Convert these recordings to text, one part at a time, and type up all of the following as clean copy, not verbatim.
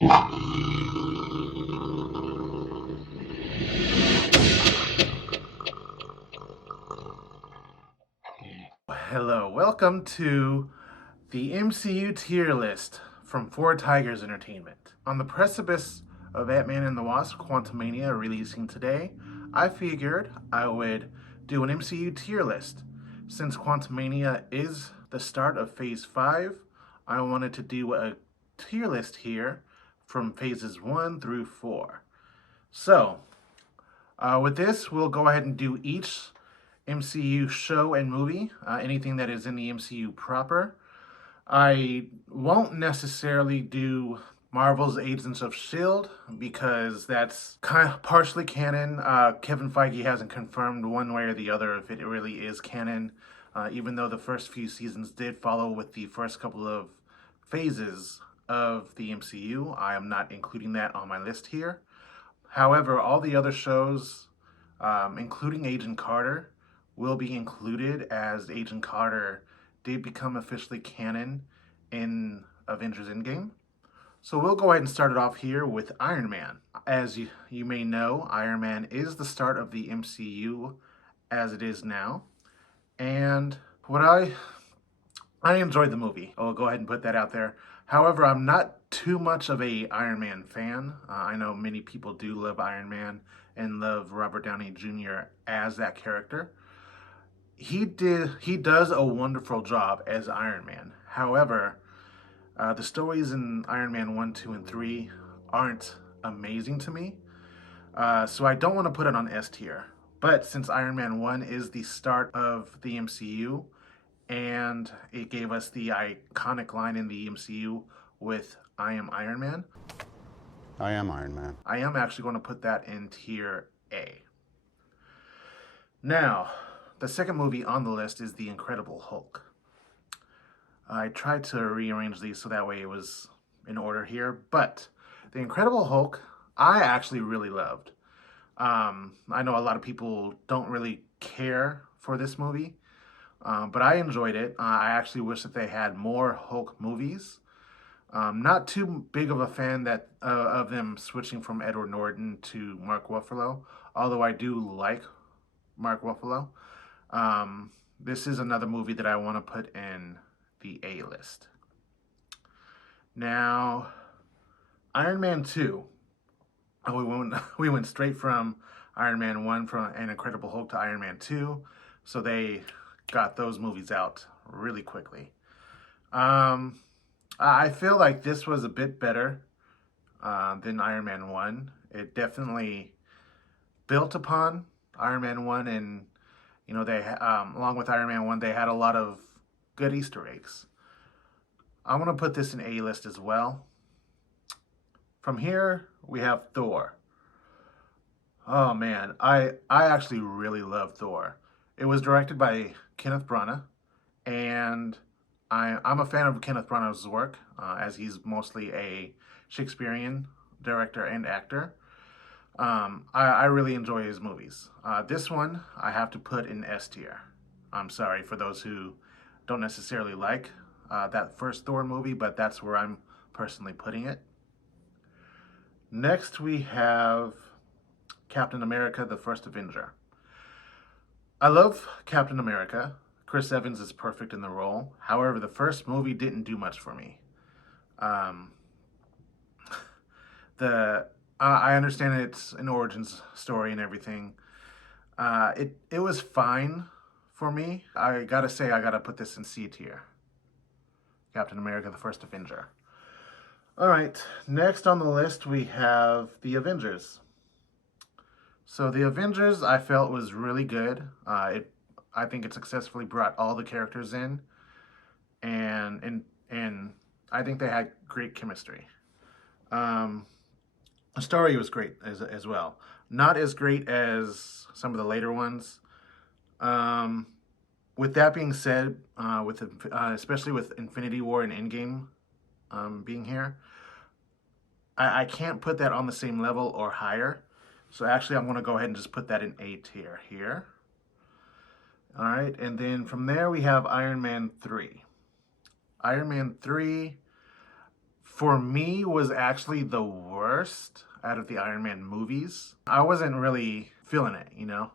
Hello, welcome to the MCU tier list from Four Tigers Entertainment. On the precipice of Ant-Man and the Wasp: Quantumania releasing today, I figured I would do an MCU tier list. Since Quantumania is the start of Phase 5, I wanted to do a tier list here from Phases 1 through 4. So, with this, we'll go ahead and do each MCU show and movie, anything that is in the MCU proper. I won't necessarily do Marvel's Agents of S.H.I.E.L.D. because that's kind of partially canon. Kevin Feige hasn't confirmed one way or the other if it really is canon, even though the first few seasons did follow with the first couple of phases of the MCU. I am not including that on my list here. However, all the other shows, including Agent Carter, will be included, as Agent Carter did become officially canon in Avengers Endgame. So we'll go ahead and start it off here with Iron Man. As you may know, Iron Man is the start of the MCU as it is now. And I enjoyed the movie. I'll go ahead and put that out there. However, I'm not too much of a Iron Man fan. I know many people do love Iron Man and love Robert Downey Jr. as that character. He does a wonderful job as Iron Man. However, the stories in Iron Man 1, 2, and 3 aren't amazing to me. So I don't want to put it on S tier. But since Iron Man 1 is the start of the MCU, and it gave us the iconic line in the MCU with "I am Iron Man." I am Iron Man. I am actually going to put that in tier A. Now, the second movie on the list is The Incredible Hulk. I tried to rearrange these so that way it was in order here, but The Incredible Hulk, I actually really loved. I know a lot of people don't really care for this movie, but I enjoyed it. I actually wish that they had more Hulk movies. Not too big of a fan of them switching from Edward Norton to Mark Ruffalo, although I do like Mark Ruffalo. This is another movie that I want to put in the A list. Now, Iron Man 2. We went straight from Iron Man 1 from an Incredible Hulk to Iron Man 2, so they got those movies out really quickly. I feel like this was a bit better than Iron Man 1. It definitely built upon Iron Man 1, and they along with Iron Man 1, they had a lot of good Easter eggs. I want to put this in A list as well. From here, we have Thor. Oh man, I actually really love Thor. It was directed by Kenneth Branagh, and I'm a fan of Kenneth Branagh's work, as he's mostly a Shakespearean director and actor. I really enjoy his movies. This one I have to put in S tier. I'm sorry for those who don't necessarily like that first Thor movie, but that's where I'm personally putting it. Next we have Captain America: The First Avenger. I love Captain America. Chris Evans is perfect in the role. However, the first movie didn't do much for me. Um, I understand it's an origins story and everything. It was fine for me. I gotta say, I gotta put this in C tier. Captain America: The First Avenger. All right, next on the list we have The Avengers. So The Avengers, I felt, was really good. I think it successfully brought all the characters in, and I think they had great chemistry. The story was great as well. Not as great as some of the later ones. With that being said, especially with Infinity War and Endgame being here, I can't put that on the same level or higher. So actually, I'm going to go ahead and just put that in A tier here. All right, and then from there we have Iron Man 3. Iron Man 3, for me was actually the worst out of the Iron Man movies. I wasn't really feeling it, you know?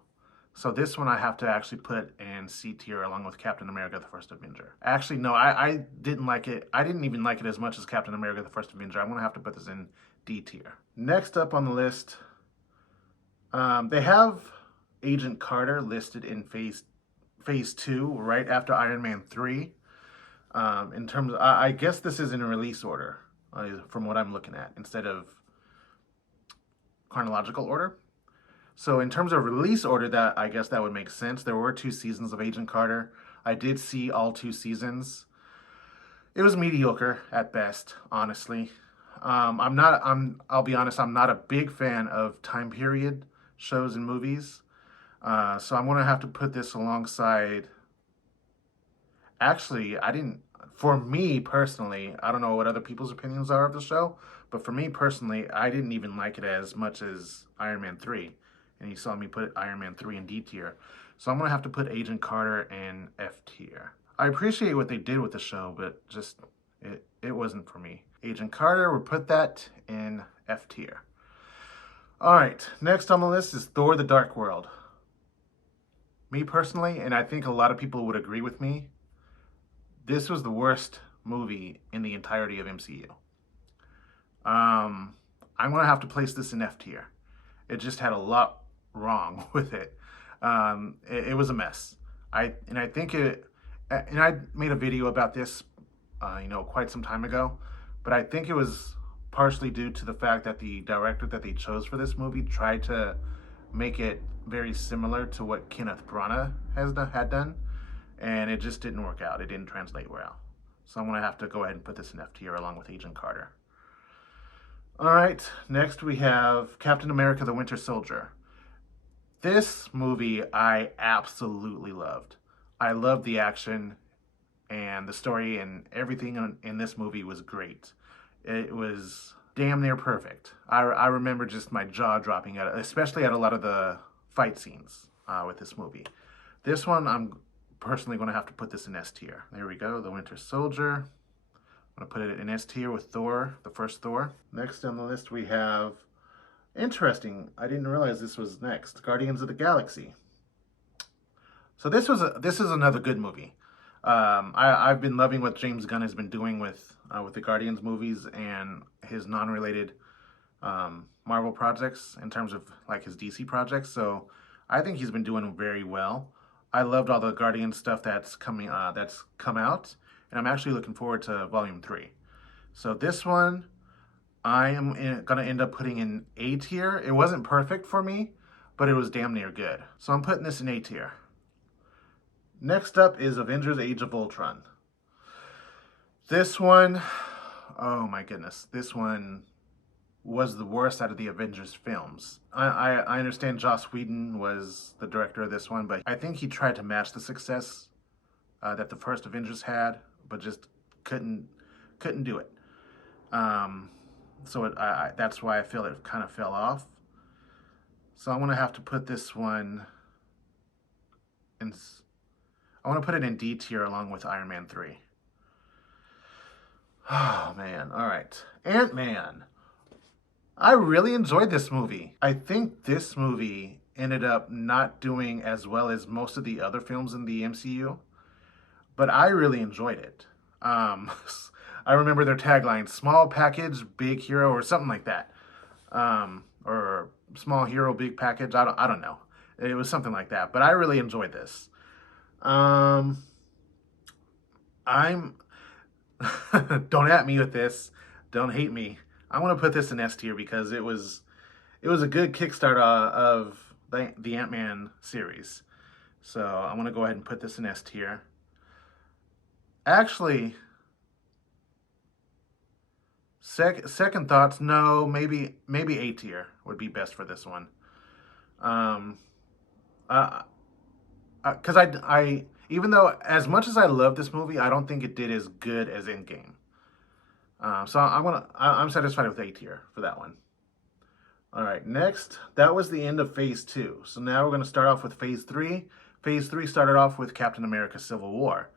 So this one I have to actually put in C tier along with Captain America the First Avenger. Actually, no, I didn't like it. I didn't even like it as much as Captain America the First Avenger. I'm going to have to put this in D tier. Next up on the list, they have Agent Carter listed in phase 2 right after Iron Man 3. In terms of, I guess this is in a release order from what I'm looking at instead of chronological order. So in terms of release order, that I guess that would make sense. There were 2 seasons of Agent Carter. I did see all 2 seasons. It was mediocre at best, honestly. I'll be honest, I'm not a big fan of time period shows and movies. So I'm gonna have to put this alongside. Actually, for me personally, I don't know what other people's opinions are of the show, but for me personally, I didn't even like it as much as Iron Man 3. And you saw me put Iron Man 3 in D tier. So I'm going to have to put Agent Carter in F tier. I appreciate what they did with the show, but just, it wasn't for me. Agent Carter, we'll put that in F tier. All right, next on the list is Thor: The Dark World. Me personally, and I think a lot of people would agree with me, this was the worst movie in the entirety of MCU. I'm going to have to place this in F tier. It just had a lot wrong with it. It was a mess. I made a video about this, quite some time ago, but I think it was partially due to the fact that the director that they chose for this movie tried to make it very similar to what Kenneth Branagh had done, and it just didn't work out. It didn't translate well. So I'm going to have to go ahead and put this in F tier along with Agent Carter. All right, next we have Captain America the Winter Soldier. This movie I absolutely loved. I loved the action and the story, and everything in this movie was great. It was damn near perfect. I remember just my jaw dropping at it, especially at a lot of the fight scenes with this movie. This one, I'm personally going to have to put this in S tier. There we go, the Winter Soldier. I'm going to put it in S tier with Thor, the first Thor. Next on the list we have, interesting, I didn't realize this was next, Guardians of the Galaxy. So this is another good movie. I've been loving what James Gunn has been doing with the Guardians movies and his non-related Marvel projects in terms of like his DC projects. So I think he's been doing very well. I loved all the Guardians stuff that's come out, and I'm actually looking forward to Volume 3. So this one, I am going to end up putting in A tier. It wasn't perfect for me, but it was damn near good. So I'm putting this in A tier. Next up is Avengers Age of Ultron. This one, oh my goodness, this one was the worst out of the Avengers films. I understand Joss Whedon was the director of this one, but I think he tried to match the success that the first Avengers had, but just couldn't do it. So that's why I feel it kind of fell off. So I'm gonna have to put this one in. I want to put it in D tier along with Iron Man 3. Oh man! All right, Ant-Man. I really enjoyed this movie. I think this movie ended up not doing as well as most of the other films in the MCU, but I really enjoyed it. I remember their tagline, small package, big hero, or something like that. Or small hero, big package. I don't know. It was something like that, but I really enjoyed this. I'm don't at me with this. Don't hate me. I want to put this in S tier because it was a good kickstart of the Ant-Man series. So I'm going to go ahead and put this in S tier. Actually, second thoughts, no, maybe A tier would be best for this one. Because I even though as much as I love this movie, I don't think it did as good as Endgame. So I'm satisfied with A tier for that one. All right, next, that was the end of Phase 2. So now we're going to start off with Phase 3. Phase 3 started off with Captain America: Civil War.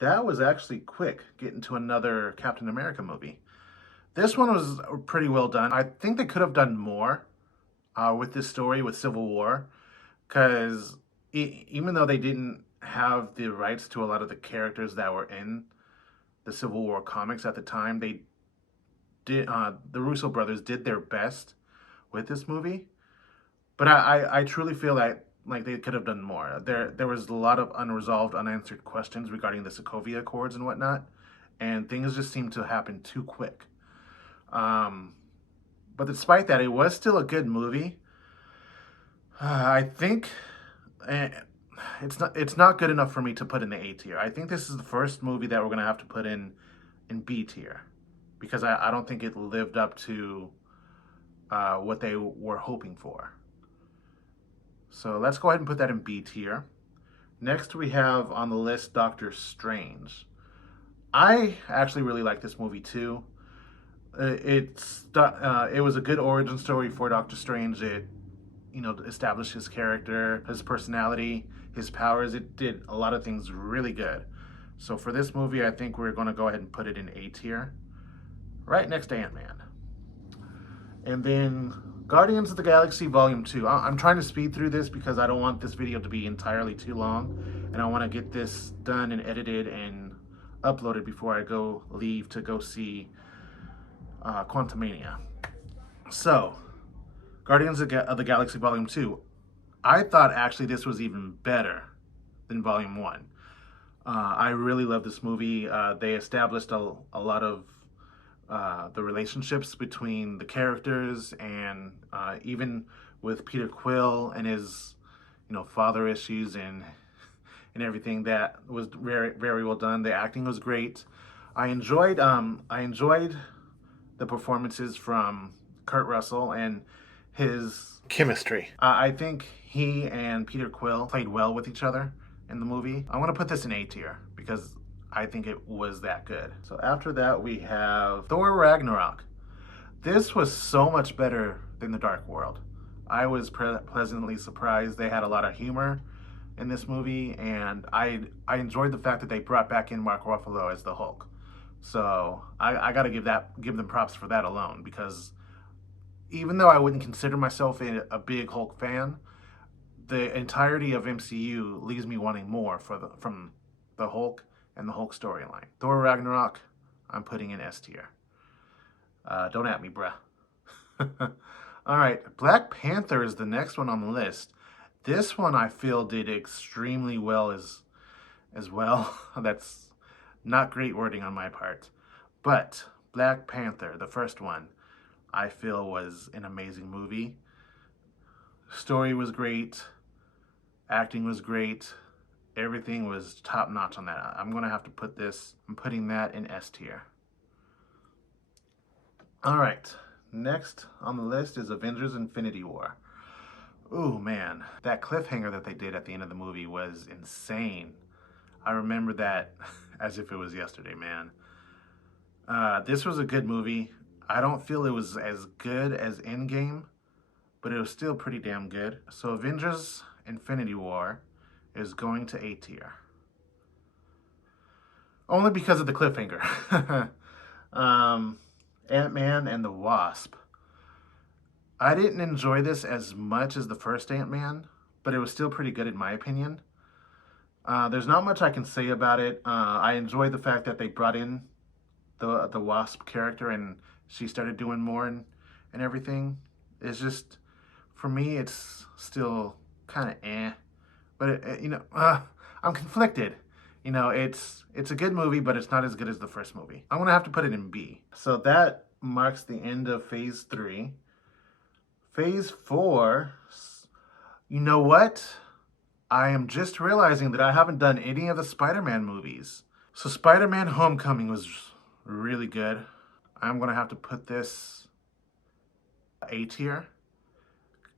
That was actually quick, getting to another Captain America movie. This one was pretty well done. I think they could have done more with this story with Civil War, because even though they didn't have the rights to a lot of the characters that were in the Civil War comics at the time, they did. The Russo brothers did their best with this movie, but I truly feel that like they could have done more. There was a lot of unresolved, unanswered questions regarding the Sokovia Accords and whatnot, and things just seemed to happen too quick. Um, but despite that, it was still a good movie. I think eh, it's not good enough for me to put in the A tier. I think this is the first movie that we're gonna have to put in B tier because I don't think it lived up to what they were hoping for. So let's go ahead and put that in B tier. Next, we have on the list Doctor Strange. I actually really like this movie too. It was a good origin story for Doctor Strange. It established his character, his personality, his powers. It did a lot of things really good. So for this movie, I think we're going to go ahead and put it in A tier, right next to Ant-Man. And then Guardians of the Galaxy Volume 2. I'm trying to speed through this because I don't want this video to be entirely too long. And I want to get this done and edited and uploaded before I leave to go see Quantumania. So, Guardians of the Galaxy Volume 2. I thought actually this was even better than Volume 1. I really love this movie. They established a lot of the relationships between the characters, and even with Peter Quill and his father issues and everything. That was very, very well done. The acting was great. I enjoyed the performances from Kurt Russell and his chemistry. I think he and Peter Quill played well with each other in the movie. I want to put this in A tier because I think it was that good. So after that, we have Thor Ragnarok. This was so much better than The Dark World. I was pleasantly surprised. They had a lot of humor in this movie, and I enjoyed the fact that they brought back in Mark Ruffalo as the Hulk. So I got to give them props for that alone, because even though I wouldn't consider myself a big Hulk fan, the entirety of MCU leaves me wanting more from the Hulk and the Hulk storyline. Thor Ragnarok, I'm putting in S tier. Don't at me, bruh. All right, Black Panther is the next one on the list. This one I feel did extremely well as well. That's not great wording on my part. But Black Panther, the first one, I feel was an amazing movie. Story was great. Acting was great. Everything was top notch on that. I'm putting that in S tier. All right, next on the list is Avengers Infinity War. Ooh, man, that cliffhanger that they did at the end of the movie was insane. I remember that as if it was yesterday, man. This was a good movie. I don't feel it was as good as Endgame, but it was still pretty damn good. So Avengers Infinity War is going to A tier. Only because of the cliffhanger. Ant-Man and the Wasp. I didn't enjoy this as much as the first Ant-Man, but it was still pretty good in my opinion. There's not much I can say about it. I enjoyed the fact that they brought in the Wasp character and she started doing more and everything. It's just, for me, it's still kind of eh. But I'm conflicted. It's a good movie, but it's not as good as the first movie. I'm gonna have to put it in B. So that marks the end of Phase 3. Phase 4, you know what? I am just realizing that I haven't done any of the Spider-Man movies. So Spider-Man Homecoming was really good. I'm gonna have to put this A tier.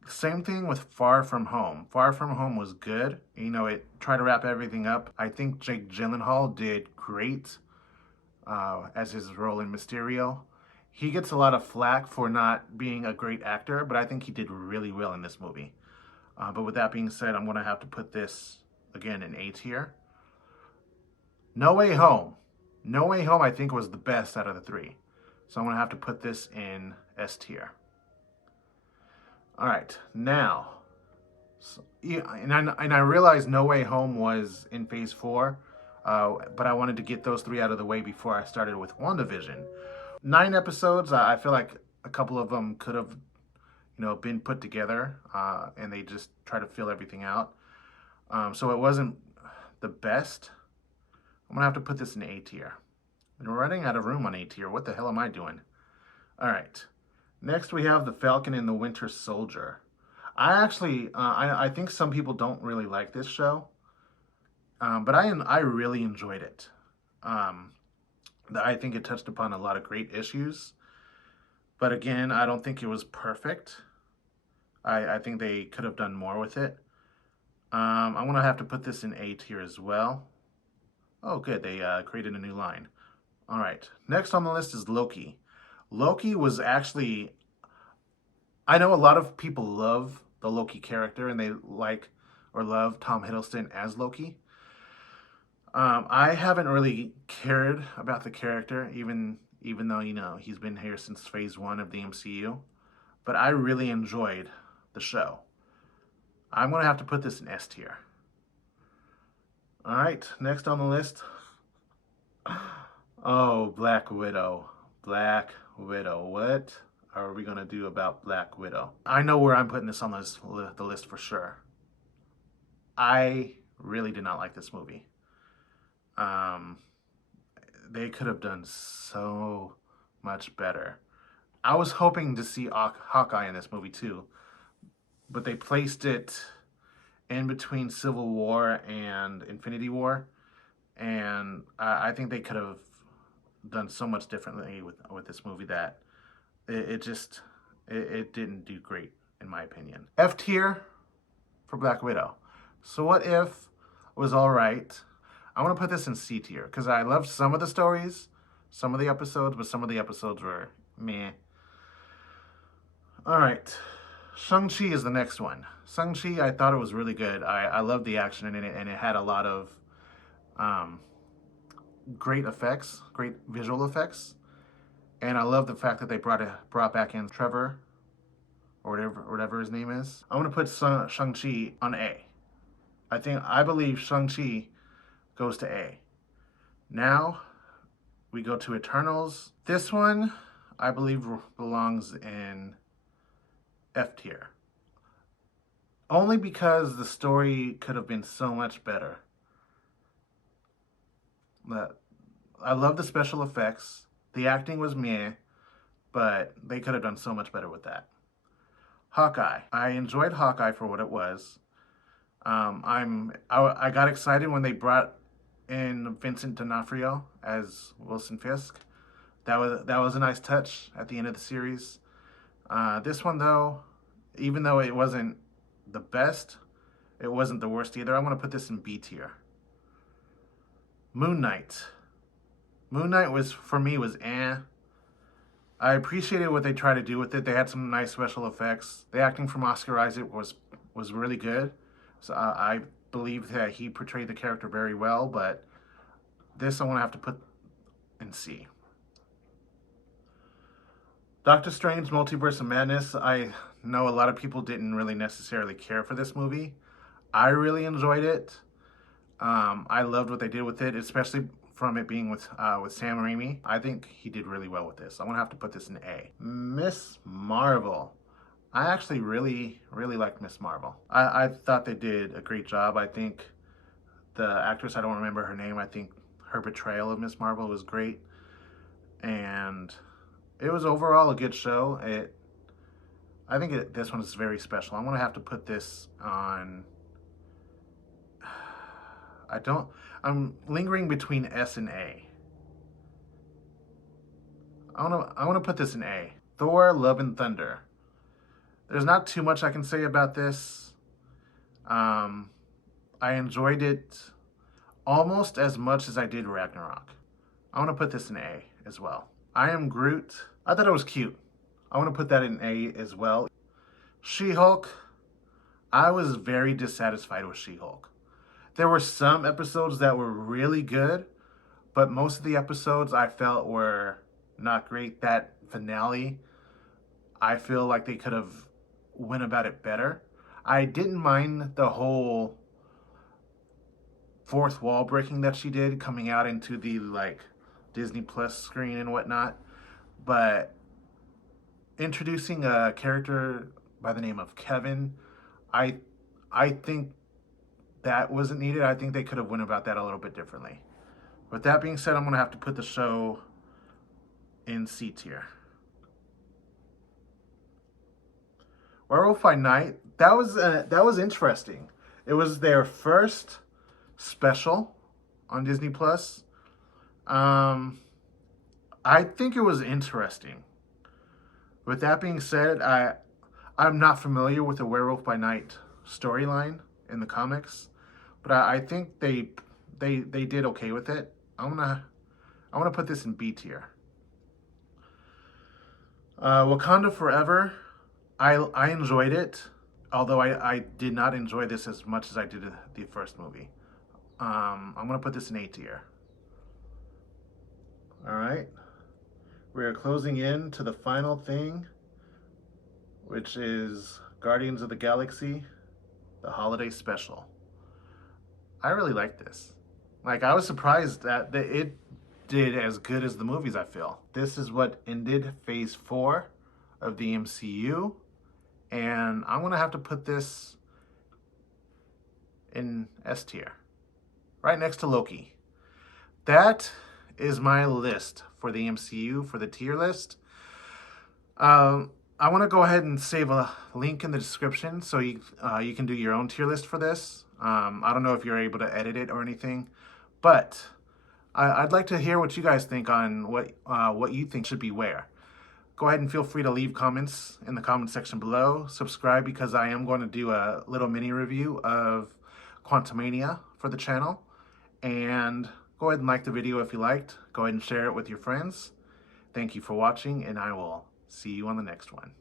Same thing with Far From Home. Far From Home was good. It tried to wrap everything up. I think Jake Gyllenhaal did great as his role in Mysterio. He gets a lot of flack for not being a great actor, but I think he did really well in this movie. But with that being said, I'm going to have to put this, again, in A tier. No Way Home. No Way Home, I think, was the best out of the three. So I'm going to have to put this in S tier. All right, now, and I realized No Way Home was in phase 4, but I wanted to get those 3 out of the way before I started with WandaVision. 9 episodes, I feel like a couple of them could have, been put together, and they just try to fill everything out. So it wasn't the best. I'm gonna have to put this in A tier. And we're running out of room on A tier. What the hell am I doing? All right. Next we have The Falcon and the Winter Soldier. I actually, I think some people don't really like this show, but I really enjoyed it. I think it touched upon a lot of great issues, but again, I don't think it was perfect. I think they could have done more with it. I'm going to have to put this in A tier as well. Oh, good. They created a new line. All right. Next on the list is Loki. Loki was actually... I know a lot of people love the Loki character, and they like or love Tom Hiddleston as Loki. I haven't really cared about the character, even though, he's been here since phase 1 of the MCU. But I really enjoyed the show. I'm going to have to put this in S tier. All right, next on the list. Oh, Black Widow. Black Widow. What are we going to do about Black Widow? I know where I'm putting this on the list for sure. I really did not like this movie. They could have done so much better. I was hoping to see Hawkeye in this movie too, but they placed it in between Civil War and Infinity War, and I think they could have done so much differently with this movie that it didn't do great, in my opinion. F tier for Black Widow. So What If was all right. I want to put this in C tier because I loved some of the stories, some of the episodes, but some of the episodes were meh. All right. Shang-Chi is the next one. Shang-Chi, I thought it was really good. I loved the action in it, and it had a lot of great effects, great visual effects. And I love the fact that they brought back in Trevor, or whatever his name is. I'm going to put Shang-Chi on A. I believe Shang-Chi goes to A. Now, we go to Eternals. This one, I believe, belongs in F tier. Only because the story could have been so much better. I love the special effects. The acting was meh, but they could have done so much better with that. Hawkeye. I enjoyed Hawkeye for what it was. I got excited when they brought in Vincent D'Onofrio as Wilson Fisk. That was a nice touch at the end of the series. This one though, even though it wasn't the best, it wasn't the worst either. I'm gonna put this in B tier. Moon Knight. Moon Knight was eh. I appreciated what they tried to do with it. They had some nice special effects. The acting from Oscar Isaac was really good. So I believe that he portrayed the character very well, but this I'm going to have to put in C. Doctor Strange Multiverse of Madness. I know a lot of people didn't really necessarily care for this movie. I really enjoyed it. I loved what they did with it, especially from it being with Sam Raimi. I think he did really well with this. I'm going to have to put this in A. Miss Marvel. I actually really liked Miss Marvel. I thought they did a great job. I think the actress, I don't remember her name, I think her portrayal of Miss Marvel was great. And it was overall a good show. I think this one is very special. I'm going to have to put this on... I'm lingering between S and A. I want to put this in A. Thor, Love and Thunder. There's not too much I can say about this. I enjoyed it almost as much as I did Ragnarok. I want to put this in A as well. I Am Groot. I thought it was cute. I want to put that in A as well. She-Hulk. I was very dissatisfied with She-Hulk. There were some episodes that were really good, but most of the episodes I felt were not great. That finale, I feel like they could have went about it better. I didn't mind the whole fourth wall breaking that she did coming out into the like Disney Plus screen and whatnot, but introducing a character by the name of Kevin, I I think that wasn't needed. I think they could have went about that a little bit differently. With that being said, I'm gonna have to put the show in C tier. Werewolf by Night, that was interesting. It was their first special on Disney Plus. Um, I think it was interesting. With that being said, I'm not familiar with the Werewolf by Night storyline in the comics, but I think they did okay with it. I wanna put this in B tier. Wakanda Forever, I enjoyed it, although I did not enjoy this as much as I did the first movie. I'm gonna put this in A tier. All right, we are closing in to the final thing, which is Guardians of the Galaxy, the holiday special. I really like this. Like, I was surprised that it did as good as the movies, I feel. This is what ended phase 4 of the MCU, and I'm gonna have to put this in S tier, right next to Loki. That is my list for the MCU, for the tier list. I want to go ahead and save a link in the description so you can do your own tier list for this. I don't know if you're able to edit it or anything, but I'd like to hear what you guys think on what you think should be where. Go ahead and feel free to leave comments in the comment section below. Subscribe because I am going to do a little mini review of Quantumania for the channel. And go ahead and like the video if you liked. Go ahead and share it with your friends. Thank you for watching, and I will see you on the next one.